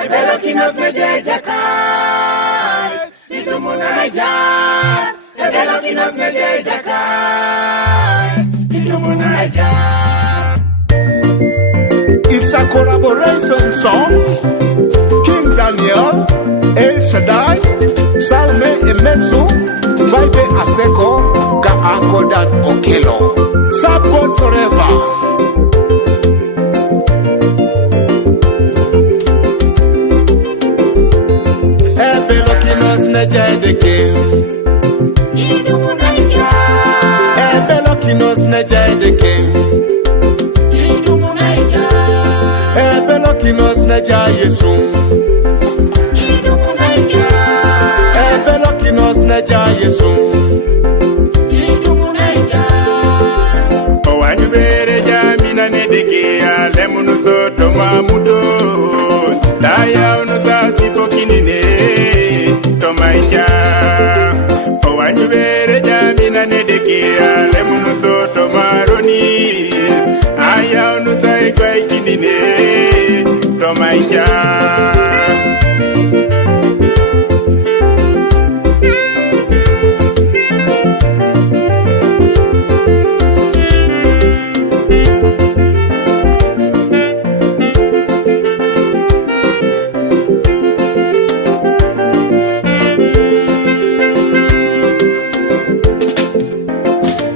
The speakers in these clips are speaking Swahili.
Ebelo kinos nejejakai, idumuna ejan. Ebelo kinos nejejakai, idumuna ejan. It's a collaboration song. King Daniel, El Shaddai, Salme Emesu, Vibe Aseko, Ka Uncle Dan Okelo. Serve God forever. Ebelo kinos nejejakai, Idumuna ejan. Ebelo kinos nejejakai, Idumuna ejan. Ebelo kinos nejejayesu, Idumuna ejan. Ebelo kinos nejejayesu. Idumuna ejan. Owanyu bere jamina nedeke alemunu soto mamudo. Daya unuza sipo kinine tomaija. Owanyu bere jamina nedeke alemunu soto maroni. Aya unuza ikwa kinine tomaija.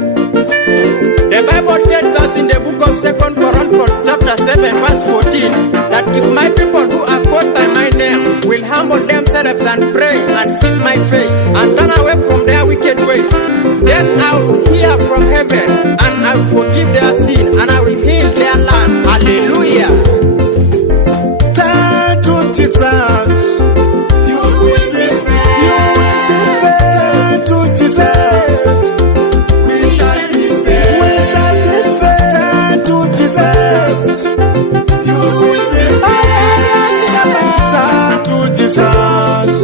The Bible tells us in the book of 2 Chronicles chapter 7 verse 14 that if my people who are called by my name will humble themselves and pray and seek my face and turn away from their wicked ways, then I will hear from heaven and I will forgive their sin and I will heal their land. Hallelujah. Turn to Jesus. You will be saved. Turn to Jesus. We shall be saved. We shall be saved. Turn to Jesus. You will be saved. Turn to Jesus.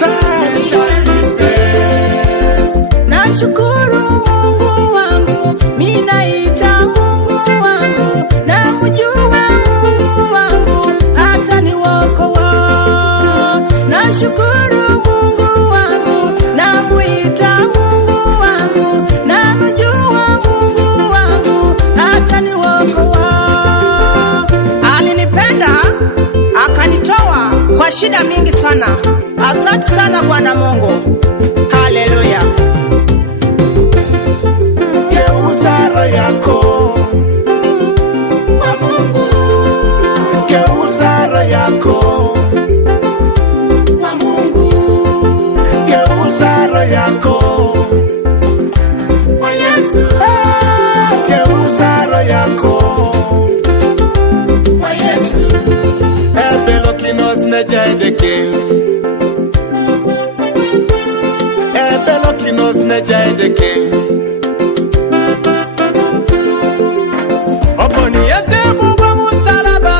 Turn. We shall be saved. Nashukuru Mungu wangu, minaita Mungu wangu, namjua Mungu wangu, hata niokoa. Nashukuru Mungu wangu, namuita Mungu wangu, namjua Mungu wangu, hata niokoa. Alinipenda akanitoa kwa shida mingi sana. Asante sana Bwana Mungu. Haleluya. Geuza roho yako. Kwa Mungu, Geuza roho yako. kwa Mungu, Geuza roho yako. kwa Yesu, Geuza roho yako. kwa Yesu. Ebelo kinos nejejakai. Ebelo kinos nejejakai. Oponi yesebu kwa musalaba,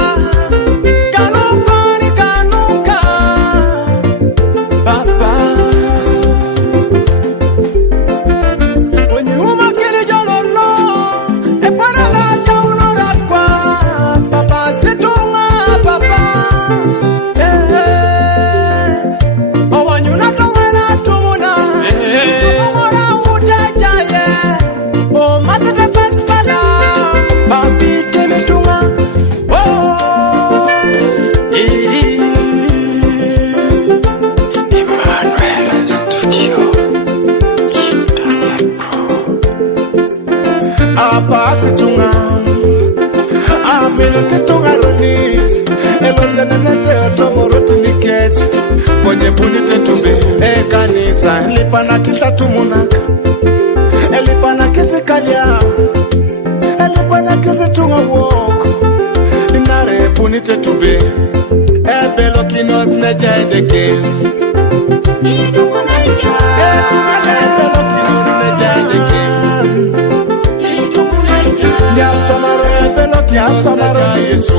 kanuka ni kanuka, Papa. Onyuma kili jololo, epana la jaunora kwa, Papa setunga, Papa. Owanyuna tongana tumuna, Tumura ujajaye, O masete paspala, Papi temetunga, Emmanuel Studio, King Daniel Pro. Apa situnga. Amino tetunga ronis. Elonze nenete otomoroti nikech. Kwenye buni tetumbe. Kanisa. Lipana kita tumunaka. Elipana kiti kalia. Elipana kiti tunga woko. Inare buni tetumbe. Ebelo kinos nejejakai. Idumuna ejan. Ebelo kinos nejejakai. Idumuna ejan. Nyasomaro ebelo kiasamaro Yesu.